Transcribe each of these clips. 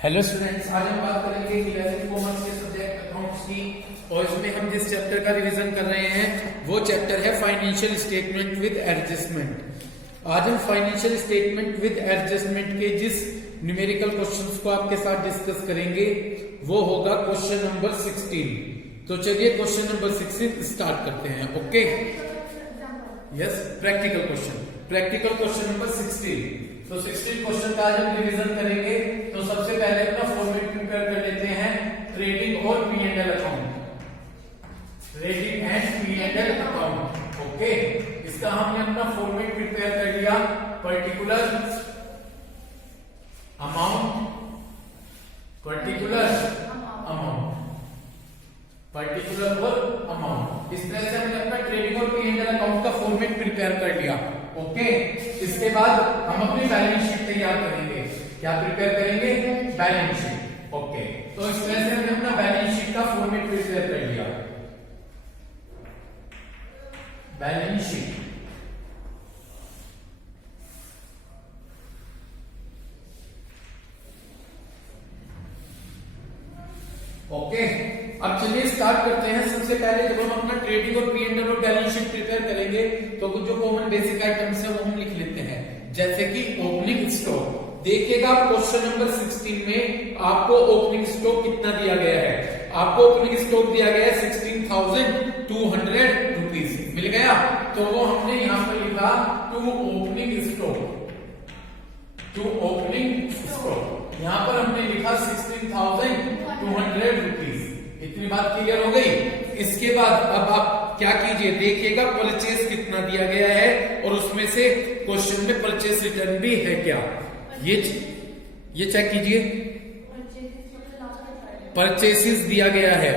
Hello students, आज हम बात करेंगे 11th कॉमर्स के सब्जेक्ट अकाउंट्स की। और इसमें हम जिस चैप्टर का रिवीजन कर रहे हैं वो चैप्टर है फाइनेंशियल स्टेटमेंट विद एडजस्टमेंट। आज हम फाइनेंशियल स्टेटमेंट विद एडजस्टमेंट के जिस न्यूमेरिकल क्वेश्चंस को आपके साथ डिस्कस करेंगे वो होगा क्वेश्चन नंबर 16। तो चलिए क्वेश्चन नंबर 16 स्टार्ट करते हैं। Okay, yes, practical question number 16। तो 16 क्वेश्चन का आज हम रिवीजन करेंगे। तो सबसे पहले अपना फॉर्मेट प्रिपेयर कर लेते हैं, ट्रेडिंग और P&L account, trading and P&L account. Okay, इसका हमने अपना फॉर्मेट प्रिपेयर कर लिया। पर्टिकुलर अमाउंट, पर्टिकुलर और अमाउंट, इस तरह से हमने अपना ट्रेडिंग और P&L अकाउंट का फॉर्मेट प्रिपेयर कर लिया। ओके, इसके बाद हम अपनी बैलेंस शीट तैयार करेंगे। क्या प्रिपेयर करेंगे? Balance sheet. ओके, तो इस तरह से हमने अपना बैलेंस शीट का फॉर्मेट प्रिपेयर कर लिया। बैलेंस शीट, ओके, अब चलिए स्टार्ट करते हैं। सबसे पहले जब हम अपना ट्रेडिंग और P&L और बैलेंस शीट प्रिपेयर करेंगे तो कुछ जो कॉमन बेसिक आइटम्स है वो हम लिख लेते हैं, जैसे कि ओपनिंग स्टॉक। देखिएगा क्वेश्चन नंबर 16 में आपको ओपनिंग स्टॉक कितना दिया गया है। आपको ओपनिंग स्टॉक दिया गया है 16,200 रुपीज, मिल गया। तो वो हमने यहां पर लिखा टू ओपनिंग स्टॉक, यहां पर हमने लिखा 16,200 रुपीज। इतनी बात क्लियर हो गई। इसके बाद अब आप क्या कीजिए, देखिएगा परचेज कितना दिया गया है और उसमें से क्वेश्चन में परचेज रिटर्न भी है क्या, ये चेक कीजिए। परचेसिस दिया गया है,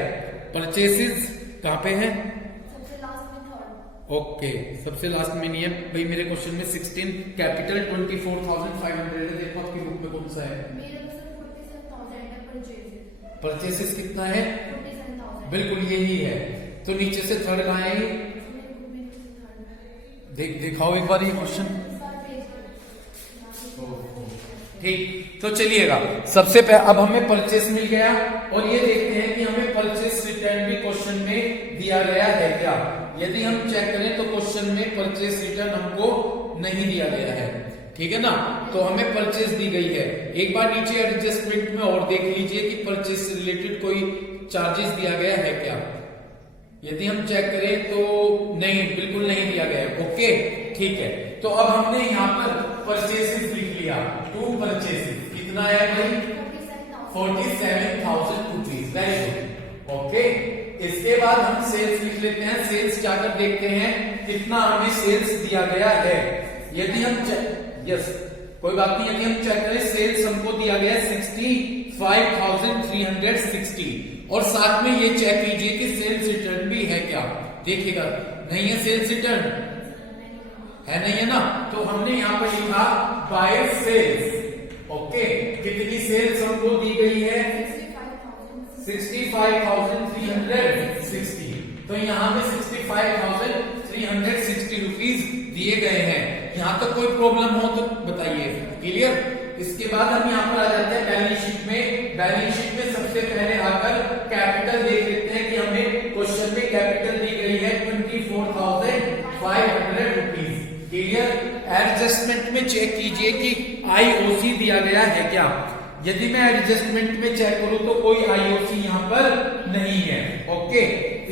परचेसिस कहां पे है? ओके, सबसे लास्ट में नहीं है भाई। मेरे क्वेश्चन में 16 कैपिटल 24,500 है। देखो आपकी बुक में कौन सा है? परचेसिस कितना है? बिल्कुल यही है। तो नीचे से थर्ड कहां है? दिखाओ एक बार ये क्वेश्चन। ठीक, तो चलिएगा सबसे पहले अब हमें परचेस मिल गया और ये देखते हैं कि हमें परचेस रिटर्न भी क्वेश्चन में दिया गया है क्या। यदि हम चेक करें तो क्वेश्चन में परचेस रिटर्न हमको नहीं दिया गया है, ठीक है ना। तो हमें परचेस दी गई है। एक बार नीचे एडजस्टमेंट में और देख लीजिए कि परचेस से रिलेटेड कोई चार्जेस दिया गया है क्या। यदि हम चेक करें तो नहीं, बिल्कुल नहीं दिया गया है। ओके, ठीक है। तो अब हमने यहाँ पर परचेसेस लिख लिया, टू परचेसेस। कितना है भाई? 47,000 रुपीज। Very good. ओके, इसके बाद हम सेल्स लिख लेते हैं। सेल्स जाकर देखते हैं कितना हमें सेल्स दिया गया है। यदि हम कोई बात नहीं, यदि हम चेक करें सेल्स हमको दिया गया है 65,360 और साथ में ये चेक कीजिए कि सेल्स रिटर्न भी है क्या। देखिएगा नहीं है सेल्स रिटर्न, है नहीं है ना। तो हमने यहां पर लिखा बाय सेल्स। ओके, कितनी सेल्स हमको दी गई है? 65,360। तो यहां पे 65,360 रुपीज दिए गए हैं। यहां तक कोई प्रॉब्लम हो तो बताइए। क्लियर? इसके बाद हम यहां पर आ जाते हैं बैलेंस शीट में। बैलेंस शीट में सबसे पहले आकर कैपिटल देख लेते हैं कि हमें क्वेश्चन में कैपिटल दी गई है 24,500 रुपीज। क्लियर? एडजस्टमेंट में चेक कीजिए कि आईओसी दिया गया है क्या। यदि मैं एडजस्टमेंट में चेक करूं तो कोई आईओसी यहां पर नहीं है। ओके,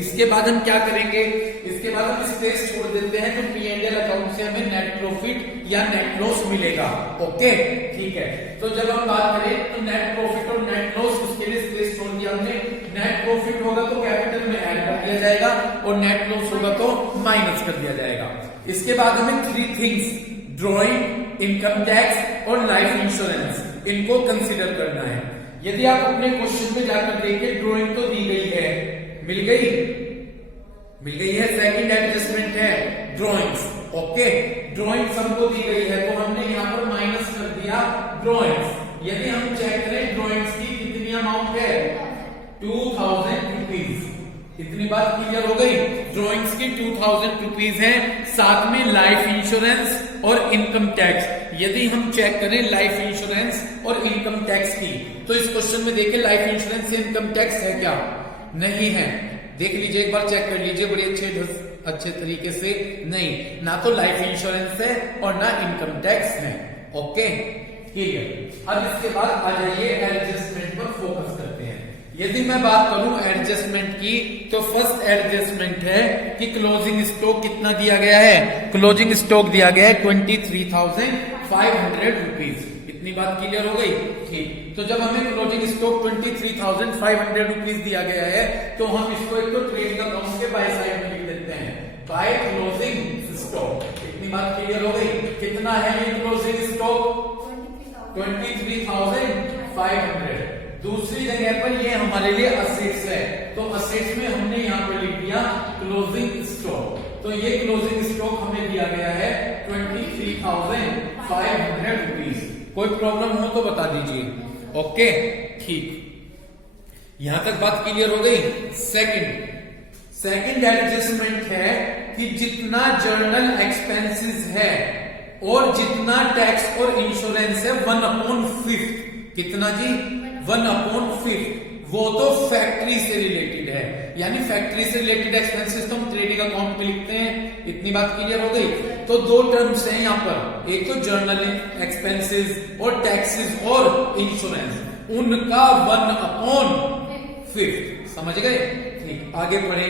इसके बाद हम क्या करेंगे? इसके बाद हम स्पेस छोड़ देते हैं तो P&L अकाउंट से हमें नेट प्रॉफिट या नेट लॉस मिलेगा। ओके, ठीक है। तो जब हम बात करें तो नेट प्रॉफिट और नेट लॉस, उसके लिए स्पेस छोड़ दिया हमने। नेट प्रॉफिट होगा तो कैपिटल में ऐड कर दिया जाएगा और नेट लॉस होगा तो माइनस कर दिया जाएगा। इसके बाद हमें 3 थिंग्स, ड्रॉइंग, इनकम टैक्स और लाइफ इंश्योरेंस, इनको कंसीडर करना है। यदि आप अपने क्वेश्चन में जाकर देखिए, ड्रॉइंग तो दी गई है, मिल गई है। सेकंड एडजस्टमेंट है ड्रॉइंग्स। ओके, ड्रॉइंग्स हमको दी गई है तो हमने यहाँ पर माइनस कर दिया ड्रॉइंग्स। यदि हम चेक करें ड्रॉइंग्स की कितनी अमाउंट है? 2,000 रुपीज। इतनी बात क्लियर हो गई। ड्रॉइंग्स की 2,000 रुपीज है। साथ में लाइफ इंश्योरेंस और इनकम टैक्स। यदि हम चेक करें लाइफ इंश्योरेंस और इनकम टैक्स की, तो इस क्वेश्चन में देखिए लाइफ इंश्योरेंस से इनकम टैक्स है क्या? नहीं है। देख लीजिए, एक बार चेक कर लीजिए बड़े अच्छे तरीके से। नहीं, ना तो लाइफ इंश्योरेंस है और ना इनकम टैक्स है। Okay, clear. अब इसके बाद आ जाइए एडजस्टमेंट पर फोकस करते हैं। यदि मैं बात करूं एडजस्टमेंट की, तो फर्स्ट एडजस्टमेंट है कि क्लोजिंग स्टॉक कितना दिया गया है? क्लोजिंग स्टॉक दिया गया है 23,500 रुपीज। इतनी बात क्लियर हो गई? ठीक। तो जब हमें क्लोजिंग स्टॉक 23,500 रुपीज दिया गया है, तो हम इसको एक तो ट्रेडिंग अकाउंट के बाय साइड में लिख देते हैं, बाय क्लोजिंग स्टॉक। इतनी बात क्लियर हो गई? कितना है ये क्लोजिंग स्टॉक? 23,500। दूसरी जगह पर ये हमारे लिए असेट्स है, तो असेट्स में हमने यहाँ पर लिख दिया क्लोजिंग स्टॉक। तो ये क्लोजिंग स्टॉक हमें दिया गया है 23,500 रुपीज। कोई प्रॉब्लम हो तो बता दीजिए। ओके, ठीक। यहां तक बात क्लियर हो गई? सेकंड एडजस्टमेंट है कि जितना जर्नल एक्सपेंसेस है और जितना टैक्स और इंश्योरेंस है 1/5। कितना जी? 1/5। वो तो फैक्ट्री से रिलेटेड है, यानी फैक्ट्री से रिलेटेड एक्सपेंसेस तो हम ट्रेडिंग अकाउंट में लिखते हैं। इतनी बात क्लियर हो गई? तो दो टर्म्स हैं यहाँ पर, एक तो जर्नल एक्सपेंसेस और टैक्सेस और इंश्योरेंस, उनका 1/5। समझ गए? ठीक, आगे बढ़े।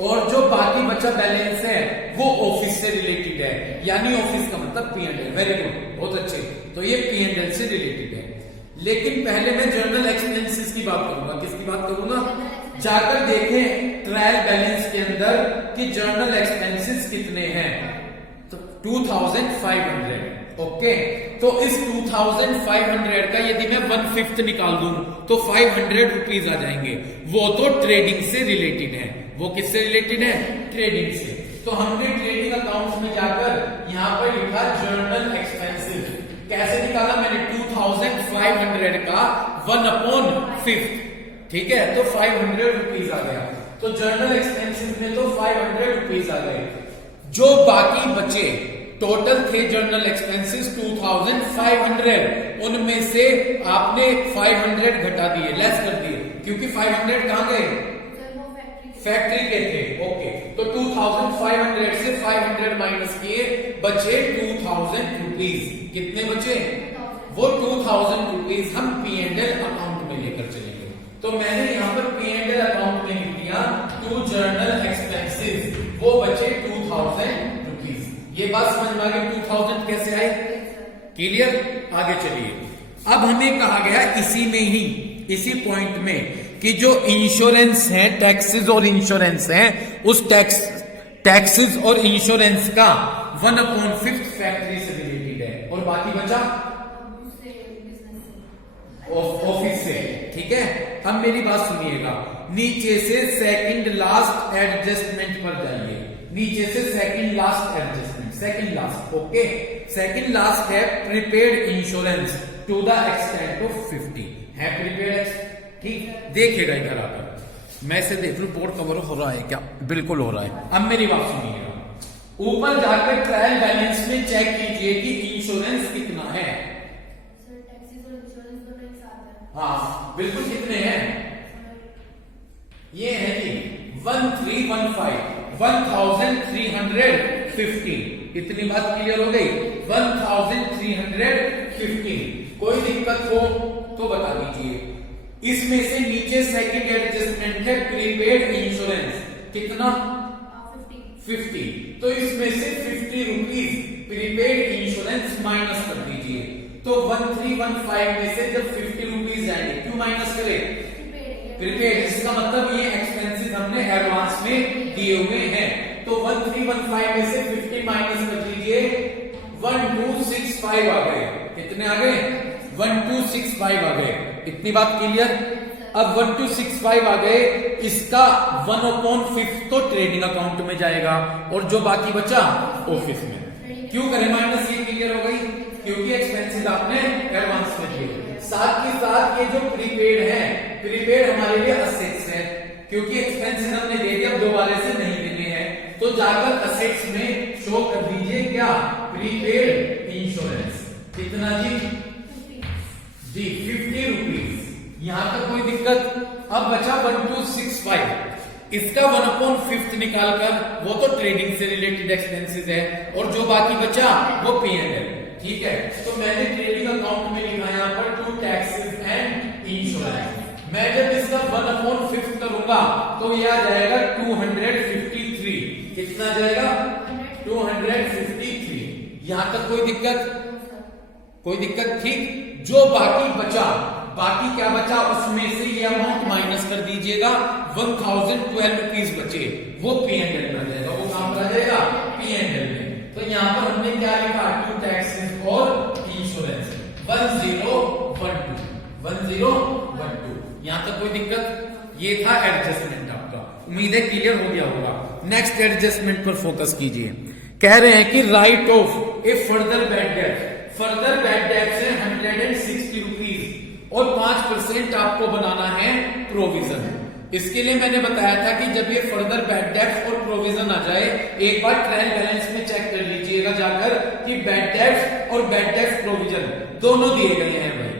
और जो बाकी बचा बैलेंस है वो ऑफिस से रिलेटेड है, यानी ऑफिस का मतलब P&L। वेरी गुड, बहुत अच्छे। तो ये P&L से रिलेटेड है। लेकिन पहले मैं जर्नल एक्सपेंसेस की बात करूंगा। किसकी बात करूंगा? जाकर देखें ट्रायल बैलेंस के अंदर कि जर्नल एक्सपेंसेस कितने हैं। तो 2,500। ओके, तो इस 2,500 का यदि मैं 1/5 निकाल दूं तो 500 रुपीज आ जाएंगे। वो तो ट्रेडिंग से रिलेटेड है। वो किससे रिलेटेड है? ट्रेडिंग से। तो हमने ट्रेडिंग अकाउंट में जाकर यहां पर लिखा जर्नल एक्सपेंसेस। कैसे निकाला मैंने? 2,500 का 1/5। ठीक है, तो 500 रुपीज आ गया। तो जर्नल एक्सपेंसेस में तो 500 रुपीज आ गए। जो बाकी बचे, टोटल थे जर्नल एक्सपेंसेस 2,500, उनमें से आपने 500 घटा दिए, लेस कर दिए, क्योंकि 500 कहां गए? फैक्ट्री के थे। ओके, तो 2,500 से 500 माइनस किए, बचे 2,000 रुपीज। कितने बचे? वो 2,000 रुपीज हम P&L अकाउंट में लेकर चलेंगे। तो मैंने यहाँ पर P&L अकाउंट में लिख दिया टू जर्नल एक्सपेंसेस, वो बचे 2,000 रुपीज। ये बात समझ में आ गई? 2,000 कैसे आए? क्लियर? आगे चलिए। अब हमें कहा गया इसी में ही, इसी पॉइंट में, कि जो इंश्योरेंस है, टैक्सेस और इंश्योरेंस है, उस टैक्सेस और इंश्योरेंस का 1/5 फैक्ट्री से रिलेटेड है और बाकी बचा ऑफिस से। ठीक है, अब मेरी बात सुनिएगा। नीचे से सेकंड लास्ट एडजस्टमेंट पर जाइए। नीचे से second last adjustment, second last. Okay, second last है prepaid insurance to the extent of 50 है प्रीपेड। ठीक, देखिएगा इधर आकर, मैं से देख लू बोर्ड कवर हो रहा है क्या? बिल्कुल हो रहा है। अब मेरी बात सुनिएगा, ऊपर जाकर ट्रायल बैलेंस में चेक कीजिए कि इंश्योरेंस कितना है। हाँ बिल्कुल, कितने हैं? ये है जी 1315, 1315। इतनी बात क्लियर हो गई? 1315। कोई दिक्कत हो तो बता दीजिए। इसमें से नीचे सेकंड एडजस्टमेंट है प्रीपेड इंश्योरेंस। कितना? 50। तो इसमें से 50 रुपीज प्रीपेड इंश्योरेंस माइनस कर दीजिए। तो 1315 में से जब 50 रुपीज जाएंगे, क्यों माइनस करें? प्रीपेड, इसका मतलब ये एक्सपेंसेस हमने एडवांस में दिए हुए हैं। तो 1315 में से 50 माइनस कर दीजिए, 1265 आ गए। कितने आ गए? 1265 आ गए। इतनी बात क्लियर? अब 1265 आ गए, इसका 1/5 तो ट्रेडिंग अकाउंट में जाएगा और जो बाकी बचा ऑफिस में। क्यों करें माइनस? ये क्लियर हो गई, क्योंकि एक्सपेंसेस आपने एडवांस में दिए। साथ ही साथ ये जो प्रीपेड है, प्रीपेड हमारे लिए असेट्स है, क्योंकि एक्सपेंसेस हमने दे दिया, अब दोबारा से नहीं देने हैं। तो जाकर असेट्स में शो कर दीजिए क्या? प्रीपेड इंश्योरेंस कितना जी 50 रुपीज। यहां तक कोई दिक्कत। अब बचा 1265, इसका 1/5 निकालकर, वो तो ट्रेडिंग से रिलेटेड एक्सपेंसेस है, और जो बाकी बचा वो P&L। ठीक है, तो मैंने ट्रेडिंग अकाउंट में लिखा यहाँ पर टू टैक्सेस एंड इंश्योरेंस। मैं जब इसका 1/5 करूंगा तो ये आ जाएगा 253। कितना जाएगा 253। यहां तक कोई दिक्कत? कोई दिक्कत? ठीक। जो बाकी बचा, बाकी क्या बचा, उसमें से ये अमाउंट माइनस कर दीजिएगा। 1012 रुपीज बचे, वो P&L में जाएगा, वो काम कर जाएगा P&L में। तो यहाँ पर हमने क्या लिखा, टू टैक्सेस और इंश्योरेंस 1012। 1012। यहां तक कोई दिक्कत? ये था एडजस्टमेंट आपका। उम्मीद है क्लियर हो गया होगा। नेक्स्ट एडजस्टमेंट पर फोकस कीजिए। कह रहे हैं कि right of A further bad debt. Further bad debt से 160 रुपीज और 5% आपको बनाना है प्रोविजन। इसके लिए मैंने बताया था कि जब ये फर्दर बैड डेट्स और प्रोविजन आ जाए, एक बार ट्रायल बैलेंस में चेक कर लीजिएगा जाकर कि बैड डेट्स और बैड डेट्स प्रोविजन दोनों दिए गए हैं भाई,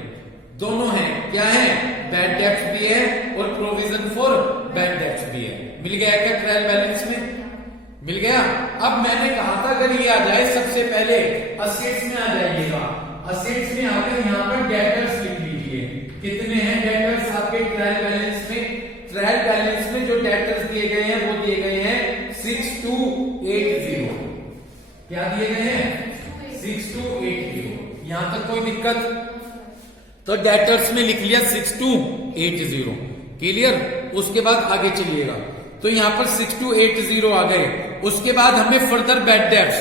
दोनों हैं। क्या है? बैड डेट्स भी है और प्रोविजन फॉर बैड डेट्स भी है। मिल गया क्या ट्रायल बैलेंस में? मिल गया। अब मैंने कहा था अगर ये आ जाए, सबसे पहले असेट्स में आ जाइएगा। असेट्स में आकर यहाँ पर डेटर्स लिख लीजिए। कितने हैं डेटर्स आपके ट्रायल बैलेंस में? ट्रायल बैलेंस में जो डेटर्स दिए गए हैं वो दिए गए हैं 6280। क्या दिए गए हैं? 6280। यहां तक कोई दिक्कत? तो डेटर्स में लिख लिया 6280। क्लियर? उसके बाद आगे चलिएगा, तो यहां पर 6280 आ गए। उसके बाद हमें further bad debts,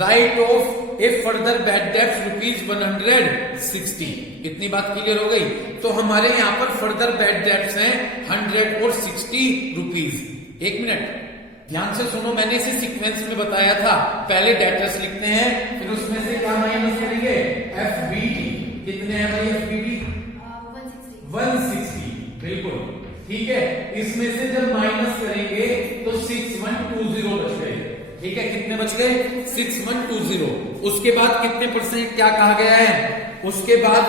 right of A further bad debts ₹160। इतनी बात क्लियर हो गई। तो हमारे यहां पर फर्दर बैड डेट्स हैं 100 और 60 रुपीज। एक मिनट ध्यान से सुनो, मैंने इसे सीक्वेंस में बताया था। पहले डेटर्स लिखते हैं, फिर उसमें से क्या माइनस करेंगे? FBD। कितने हैं भाई FBD? 160। बिल्कुल ठीक है। इसमें से जब माइनस करेंगे तो 6120 बच गए। ठीक है, कितने बच गए? 6120। उसके बाद कितने परसेंट क्या कहा गया है? उसके बाद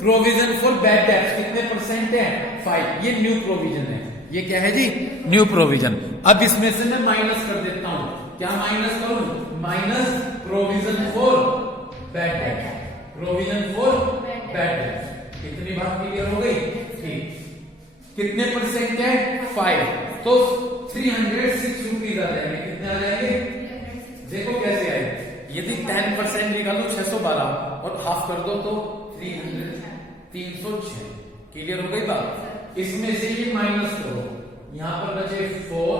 प्रोविजन फॉर बैड डेट्स कितने परसेंट है? 5। ये न्यू प्रोविजन है। ये क्या है जी? New provision. अब इसमें से मैं माइनस कर देता हूं। क्या माइनस करूं? Minus provision for bad debts. Provision for bad debts. कितनी बात क्लियर हो गई? ठीक। कितने परसेंट है? 5। तो 306 रुपीज आ जाएंगे। कितने आ जाएंगे? देखो कैसे आए। यदि 10% निकालो 612 और हाफ कर दो तो 306। क्लियर हो गई बात? इसमें से ये माइनस करो। यहां पर बचे 4,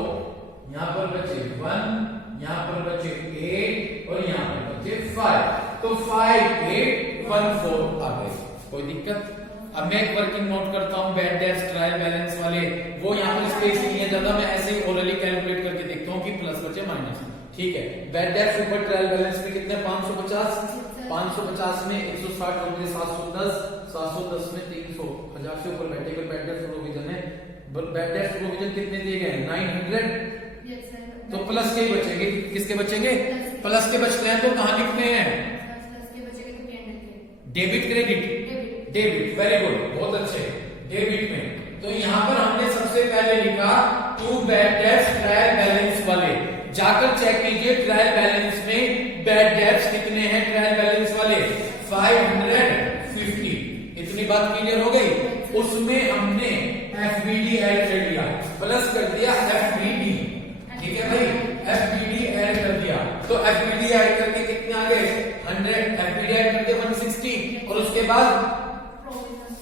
यहां पर बचे 1, यहां पर बचे 8 और यहां पर बचे 5। तो 5814 आ गए। कोई दिक्कत? अब मैं एक वर्किंग नोट करता हूं बैड डेट्स ट्रायल बैलेंस वाले। वो यहाँ पर स्पेस नहीं है ज्यादा, मैं ऐसे ही ओरली कैलकुलेट करके देखता हूँ कि प्लस बचे माइनस। ठीक है, बैड डेट्स ऊपर ट्रायल बैलेंस में कितने? 550। 550 में 160 हो गए 710। 710 में 300, 1000 से ऊपर बैठे। बैड डेट्स प्रोविजन है। बैड डेट्स प्रोविजन कितने दिए गए? 900। तो प्लस के ही बचेंगे। किसके बचेंगे? प्लस के बचते हैं तो कहां लिखते हैं? Debit credit? Debit. Very good, बहुत अच्छे। डेबिट में तो यहां पर हमने सबसे पहले लिखा to bad debts trial balance वाले। जाकर चेक कीजिए ट्रायल बैलेंस में बैड डेट्स कितने हैं ट्रायल बैलेंस वाले? 550। इतनी बात क्लियर हो गई? उसमें हमने FBD ऐड कर दिया, प्लस कर दिया FBD। ठीक है भाई, FBD ऐड कर दिया। तो FBD ऐड करके कितने आ गए? 100। FBD ऐड करके 160 और उसके बाद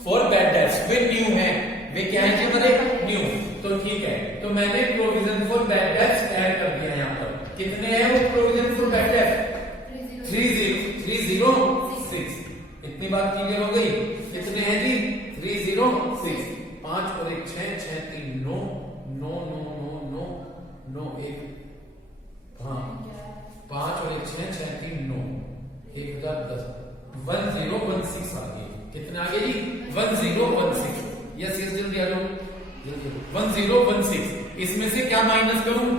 for bad debts way new है। वे क्या है जी हमारे? न्यू। तो ठीक है, तो मैंने provision for bad debts add कर दिया। यहाँ पर कितने हैं वो प्रोविजन फॉर बैड डेट्स? 306। इतनी बात क्लियर हो गई? कितने हैं जी? 306। 5 और 1 6, 6 3 9, 9 9 9 9 9 1। हाँ, 5 और 1 6, 6 3 9, 1010। 1016 आ गई। कितने आगे जी? 1016। यस यस, जल्दी आ जाओ। 1016। इसमें से क्या माइनस करूं?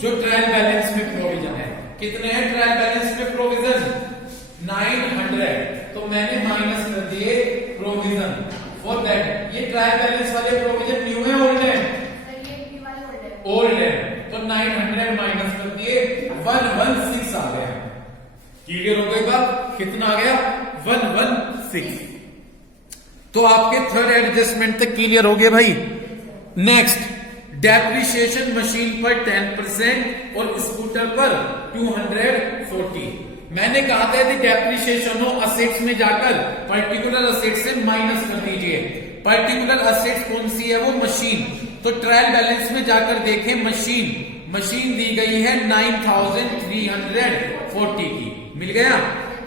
जो ट्रायल बैलेंस में प्रोविजन है कितने हैं ट्रायल बैलेंस में प्रोविजन 900, तो मैंने माइनस कर दिए प्रोविजन फॉर दैट। ये ट्रायल बैलेंस वाले प्रोविजन न्यू है ओल्ड है? ओल्ड है, तो 900 माइनस कर दिए 116 आ गया। क्लियर हो गई बात? कितना आ गया? 116। तो आपके थर्ड एडजस्टमेंट तक क्लियर हो गए भाई। नेक्स्ट, डेप्रिसिएशन मशीन पर 10% और स्कूटर पर 240। मैंने कहा था यदि डेप्रिसिएशन हो असेट्स में जाकर पर्टिकुलर असेट से माइनस कर दीजिए। पर्टिकुलर असेट्स कौन सी है? वो मशीन। तो ट्रायल बैलेंस में जाकर देखें, मशीन दी गई है 9340 की, मिल गया?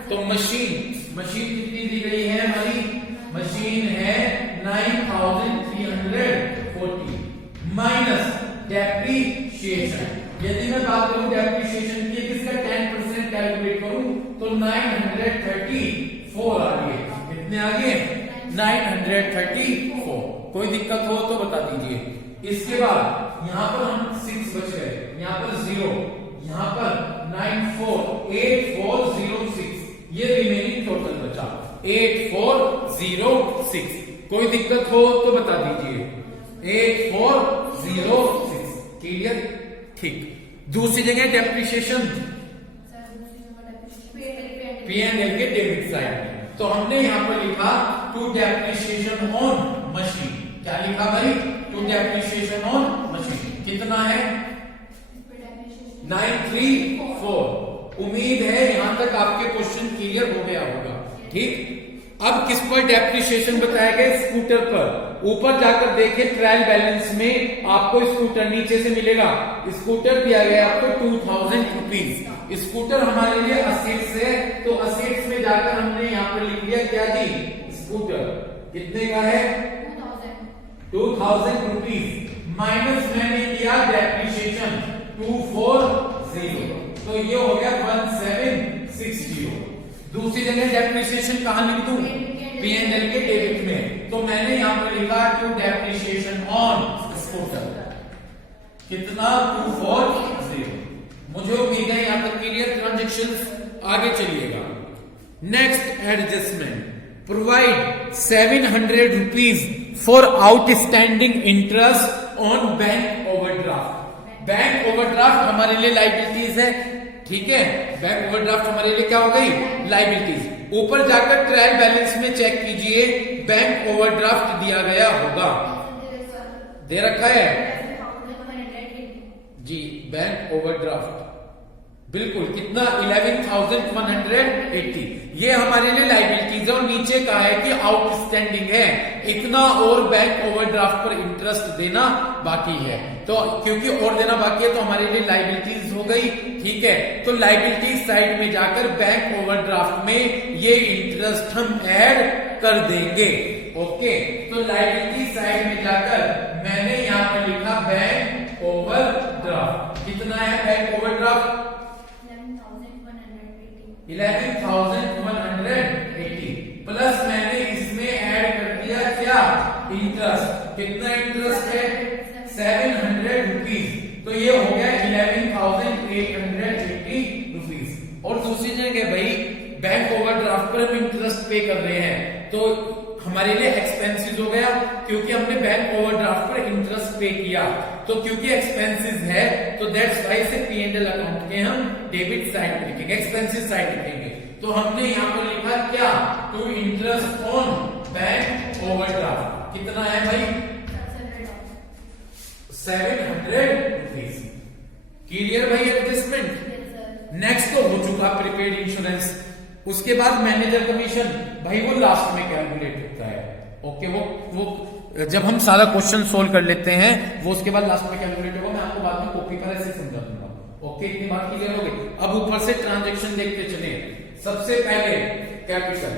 तो मशीन कितनी दी गई है हमारी? मशीन है 9340 माइनस डेप्रिसिएशन। यदि मैं बात करूं डेप्रिसिएशन की, किसका 10% कैलकुलेट करूं तो 934 आ गए। कितने आ गए? 934। कोई दिक्कत हो तो बता दीजिए। इसके बाद यहां पर हम 6 बच गए, यहां पर 0, यहां पर 948406, ये रिमेनिंग टोटल बचा 8406। कोई दिक्कत हो तो बता दीजिए। 8406 क्लियर? ठीक। दूसरी जगह डेप्रिसिएशन P&L के डेबिट साइड में, तो हमने यहां पर लिखा टू डेप्रिसिएशन ऑन मशीन। क्या लिखा भाई? To depreciation on machine. कितना है? 934। उम्मीद है यहां तक आपके क्वेश्चन क्लियर हो गया होगा। ठीक। अब किस पर डेप्रिसिएशन बताया गया? स्कूटर पर। ऊपर जाकर देखें ट्रायल बैलेंस में आपको स्कूटर नीचे से मिलेगा। स्कूटर दिया गया आपको 2000 रुपीज। स्कूटर हमारे लिए असेट्स है, तो असेट्स में जाकर हमने यहां पर लिख दिया क्या जी? स्कूटर। कितने का है? 2000 रुपीज माइनस मैंने किया डेप्रिसिएशन 240, तो ये हो गया 1760। दूसरी जगह डेप्रिसिएशन कहां लिख दूं? P&L के डेबिट में, तो मैंने यहां पर लिखा टू डेप्रिसिएशन ऑन स्कूटर। कितना? 240। मुझे उम्मीद है यहां तक क्लियर ट्रांजेक्शन। आगे चलिएगा। Next adjustment, provide 700 rupees for outstanding interest on bank overdraft. Bank overdraft हमारे लिए लाइबिलिटीज है, ठीक है? बैंक ओवरड्राफ्ट हमारे लिए क्या हो गई? लाइबिलिटीज। ऊपर जाकर ट्रायल बैलेंस में चेक कीजिए, बैंक ओवरड्राफ्ट दिया गया होगा, दे रखा है जी। बैंक ओवरड्राफ्ट बिल्कुल कितना? 11,180। ये हमारे लिए लाइबिलिटीज है, और नीचे कहा है कि आउटस्टैंडिंग है इतना और बैंक ओवरड्राफ्ट पर इंटरेस्ट देना बाकी है। तो क्योंकि और देना बाकी है तो हमारे लिए लाइबिलिटीज हो गई। ठीक है, तो लाइबिलिटीज साइड में जाकर बैंक ओवरड्राफ्ट में ये इंटरेस्ट हम ऐड कर देंगे। ओके, तो लाइबिलिटी साइड में जाकर मैंने यहां पर लिखा बैंक ओवरड्राफ्ट। कितना है बैंक ओवरड्राफ्ट? 11,180 प्लस मैंने इसमें ऐड कर दिया क्या? इंटरेस्ट। कितना इंटरेस्ट है? 700 रुपीज, तो ये हो गया 11,880 रुपीज। और दूसरी जगह भाई बैंक ओवरड्राफ्ट पर हम इंटरेस्ट पे कर रहे हैं, तो हमारे लिए एक्सपेंसेस हो गया, क्योंकि हमने बैंक ओवरड्राफ्ट पर इंटरेस्ट पे किया। तो क्योंकि एक्सपेंसेस है तो दैट्स वाई से P&L अकाउंट के हम डेबिट साइड लिखेंगे, एक्सपेंसेस साइड लिखेंगे। तो हमने यहां पर लिखा क्या? To interest on bank overdraft. कितना है भाई? 700 रुपीज। क्लियर भाई एडजस्टमेंट? नेक्स्ट तो हो चुका प्रीपेड इंश्योरेंस। उसके बाद मैनेजर कमीशन, भाई वो लास्ट में कैलकुलेट होता है। ओके, वो जब हम सारा क्वेश्चन सोल्व कर लेते हैं वो उसके बाद लास्ट में कैलकुलेट होगा। मैं आपको बाद में कॉपी पर ऐसे समझा दूंगा। ओके, इतनी बात क्लियर हो गई। अब ऊपर से ट्रांजैक्शन देखते चले। सबसे पहले कैपिटल,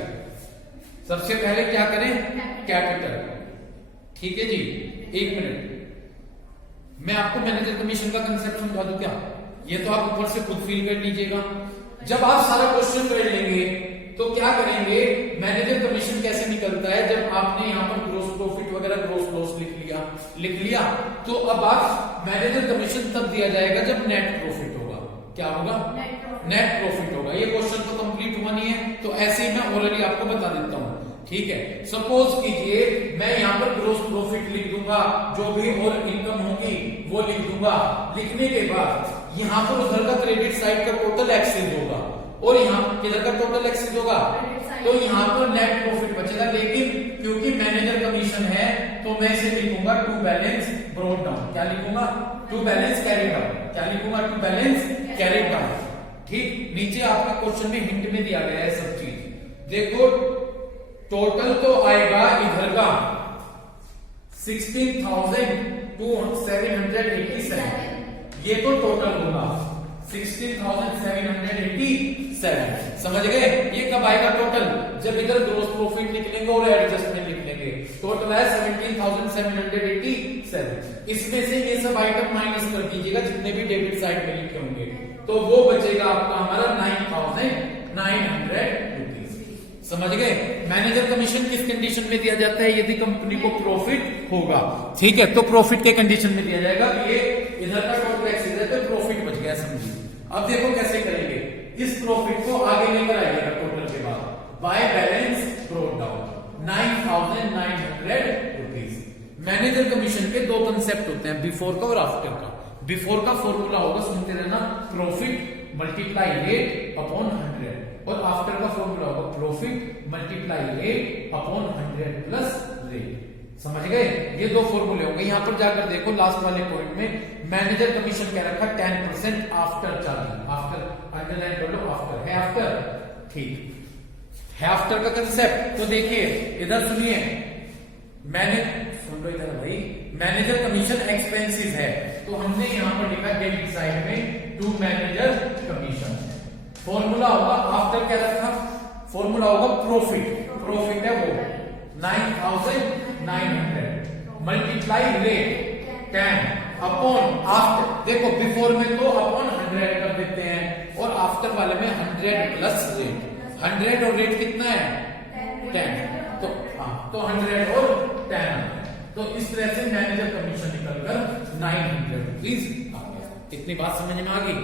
सबसे पहले क्या करें? कैपिटल। ठीक है जी, 1 मिनट मैं आपको मैनेजर कमीशन का कंसेप्ट समझा दूं क्या? ये तो आप ऊपर से खुद फील कर लीजिएगा। जब आप सारा क्वेश्चन कर लेंगे तो क्या करेंगे? मैनेजर कमीशन कैसे निकलता है? जब आपने यहां पर ग्रोस प्रॉफिट वगैरह ग्रोस लॉस लिख लिया तो अब आप मैनेजर कमीशन तब दिया जाएगा जब नेट प्रॉफिट होगा। क्या होगा? नेट प्रॉफिट होगा। ये क्वेश्चन तो कंप्लीट हुआ नहीं है, तो ऐसे ही मैं ऑलरेडी आपको बता देता हूं। ठीक है, सपोज कीजिए मैं यहाँ पर ग्रोस प्रॉफिट लिख दूंगा, जो भी और इनकम होगी वो लिख दूंगा। लिखने के बाद यहाँ पर उधर का क्रेडिट साइड का टोटल एक्सेस होगा और यहाँ किधर का टोटल एक्सेस होगा, तो यहाँ पर नेट प्रॉफिट बचेगा। लेकिन क्योंकि मैनेजर कमीशन है तो मैं इसे लिखूंगा टू बैलेंस ब्रॉट डाउन। क्या लिखूंगा? To balance carried down. क्या लिखूंगा? To balance carried down. ठीक, नीचे आपके क्वेश्चन में हिंट में दिया गया है सब चीज। देखो टोटल तो आएगा इधर का 16,787, ये तो टोटल होगा 16,787। समझ गए? ये कब आएगा टोटल? जब इधर ग्रोस प्रॉफिट निकलेंगे और एडजस्टमेंट निकलेंगे। टोटल है 17,787। इसमें से ये सब आइटम माइनस कर दीजिएगा जितने भी डेबिट साइड में लिखे होंगे, तो वो बचेगा आपका हमारा 9,900 रुपीज। समझ गए? मैनेजर कमीशन किस कंडीशन में दिया जाता है? यदि कंपनी को प्रॉफिट होगा। ठीक है, तो प्रॉफिट के कंडीशन में दिया जाएगा। ये इधर का टोटल एक्सेस है तो प्रॉफिट बच गया, समझिए। अब देखो कैसे करेंगे, इस प्रॉफिट को आगे लेकर आइएगा टोटल के बाद by balance brought down 9,900 rupees. Manager commission के दो कंसेप्ट होते हैं, बिफोर का और आफ्टर का। बिफोर का फॉर्मूला होगा, सुनते रहना, प्रॉफिट मल्टीप्लाई रेट अपॉन 100, और आफ्टर का फॉर्मूला होगा profit multiply rate upon 100 plus rate. समझ गए? ये दो फॉर्मूले होंगे। यहां पर जाकर देखो लास्ट वाले पॉइंट में मैनेजर कमीशन क्या रखा? 10% आफ्टर चार्जिंग। आफ्टर अंडरलाइन कर लो, आफ्टर है, आफ्टर। ठीक है, आफ्टर का कंसेप्ट तो देखिए इधर सुनिए, मैंने सुन लो इधर भाई, मैनेजर कमीशन एक्सपेंसेस है तो हमने यहां पर लिखा डेबिट साइड में टू मैनेजर कमीशन। फॉर्मूला होगा आफ्टर क्या रखा? फॉर्मूला होगा प्रॉफिट, प्रॉफिट है वो 9,900 मल्टीप्लाई रेट 10 अपॉन आफ्टर। देखो बिफोर में तो अपॉन 100 कर देते हैं और आफ्टर वाले में 100 प्लस रेट। 100 और रेट कितना है? 10। तो हाँ, तो 100 और 10। तो इस तरह से मैनेजर कमीशन निकलकर 900 रुपीज आ गया। इतनी बात समझ में आ गई?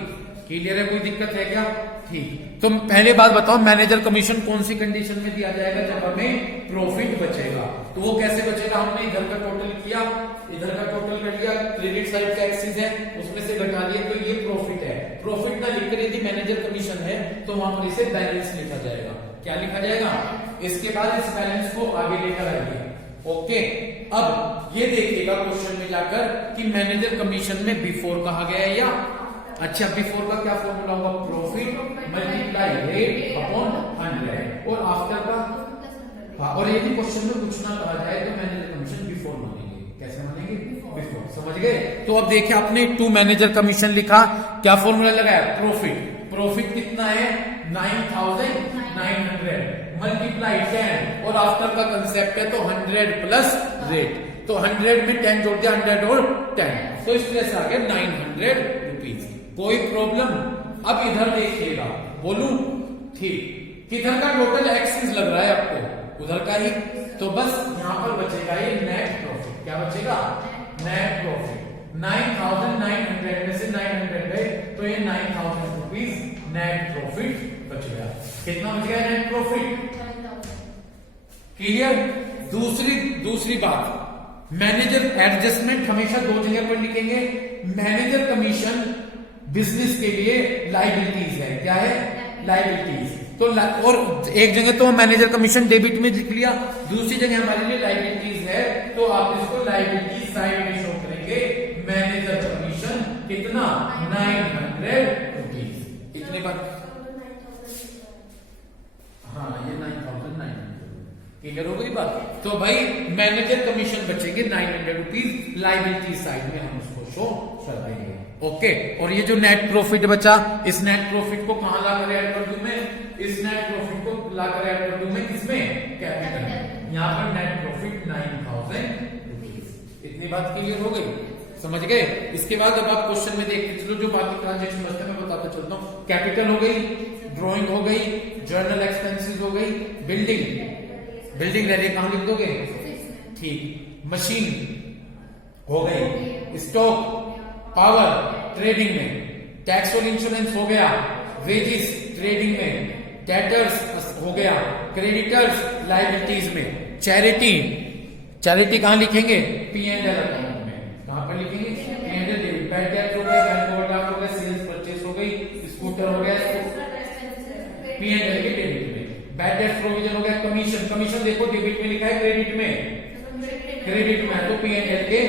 क्लियर है? कोई दिक्कत है क्या? ठीक, तो पहले बात बताओ, मैनेजर कमीशन कौन सी कंडीशन में दिया जाएगा? जब हमें प्रॉफिट बचेगा। तो वो कैसे बचेगा? हमने इधर का टोटल किया, इधर का टोटल कर लिया, क्रेडिट साइड का एक्सेस है उसमें से घटा लिया, तो ये प्रॉफिट है। प्रॉफिट ना लिखकर यदि मैनेजर कमीशन है तो वहां पर इसे बैलेंस लिखा जाएगा। क्या लिखा जाएगा? इसके बाद इस बैलेंस को आगे लेकर आइए। ओके, अब ये देखिएगा क्वेश्चन में जाकर कि मैनेजर कमीशन में बिफोर कहा गया है या अच्छा, बिफोर का क्या फॉर्मूला होगा? प्रॉफिट मल्टीप्लाई रेट अपॉन 100, और आफ्टर का हाँ। और यदि क्वेश्चन में कुछ ना कहा जाए तो मैनेजर कमीशन बिफोर मानेंगे। कैसे मानेंगे? बिफोर। समझ गए? तो अब देखिए आपने टू मैनेजर कमीशन लिखा, क्या फॉर्मूला लगाया? प्रॉफिट। प्रॉफिट कितना है? 9,900 मल्टीप्लाई 10, और आफ्टर का कंसेप्ट है तो 100 प्लस रेट, तो 100 में 10 जोड़ दिया, 100 और 10, तो इस तरह से आ गया 900 रुपीज। कोई प्रॉब्लम? अब इधर देखिएगा, बोलूं? ठीक, किधर का टोटल एक्सेस लग रहा है आपको? उधर का ही, तो बस यहां पर बचेगा ये नेट प्रॉफिट। क्या बचेगा? Net profit. 9,900 में से 900 गए तो ये 9,000 रुपीज नेट प्रॉफिट बच गया। कितना बच गया नेट प्रॉफिट? क्लियर? दूसरी बात, मैनेजर एडजस्टमेंट हमेशा दो जगह पर लिखेंगे। मैनेजर कमीशन बिजनेस के लिए लायबिलिटीज है। क्या है? लायबिलिटीज। तो और एक जगह तो मैनेजर कमीशन डेबिट में लिख लिया, दूसरी जगह हमारे लिए लायबिलिटीज है तो आप इसको लायबिलिटी साइड में शो करेंगे। मैनेजर कमीशन कितना? 900 रुपीज। इतने बार हाँ, ये 9,900। क्लियर हो गई बात? तो भाई मैनेजर कमीशन बचेंगे 900 रुपीज, लायबिलिटी साइड में हम उसको शो कर देंगे। ओके, और ये जो नेट प्रॉफिट बचा, इस नेट प्रॉफिट को कहां लाकर ऐड कर दूं मैं? इस नेट प्रॉफिट को लाकर ऐड कर दूं मैं किसमें? कैपिटल। यहां पर नेट प्रॉफिट 9,000 रुपीज। इतनी बात क्लियर हो गई? समझ गए? इसके बाद अब आप क्वेश्चन में देखते चलो, जो बाकी ट्रांजेक्शन बचते हैं मैं बताता चलता हूं। कैपिटल हो गई, ड्रॉइंग हो गई, जर्नल एक्सपेंसेस हो गई, बिल्डिंग रह रही, कहां लिख दोगे? ठीक, मशीन हो गई, स्टॉक, पावर ट्रेडिंग में, टैक्स और इंश्योरेंस हो गया, वेजेस ट्रेडिंग में, डेटर्स हो गया, क्रेडिटर्स लायबिलिटीज में, चैरिटी, चैरिटी कहां लिखेंगे? P&L अकाउंट में। कहां पर लिखेंगे? P&L debit. बैड डेट हो गया, बैंक ओवरड्राफ्ट हो गया, सेल्स परचेस हो गई, स्कूटर हो गया, P&L के डेबिट में। बैड डेट प्रोविजन हो गया, कमीशन, कमीशन देखो डेबिट में लिखा है, क्रेडिट में, क्रेडिट में तो P&L के।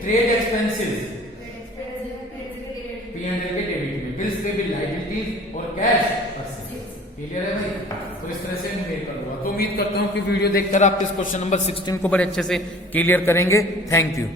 ट्रेड एक्सपेंसेस P&L के डेबिट में, बिल्स पे बिल लायबिलिटीज और कैश परचेज। क्लियर है भाई? तो इस तरह से मेल कर दो। तो उम्मीद करता हूं कि वीडियो देखकर आप इस क्वेश्चन नंबर 16 को बड़े अच्छे से क्लियर करेंगे। Thank you.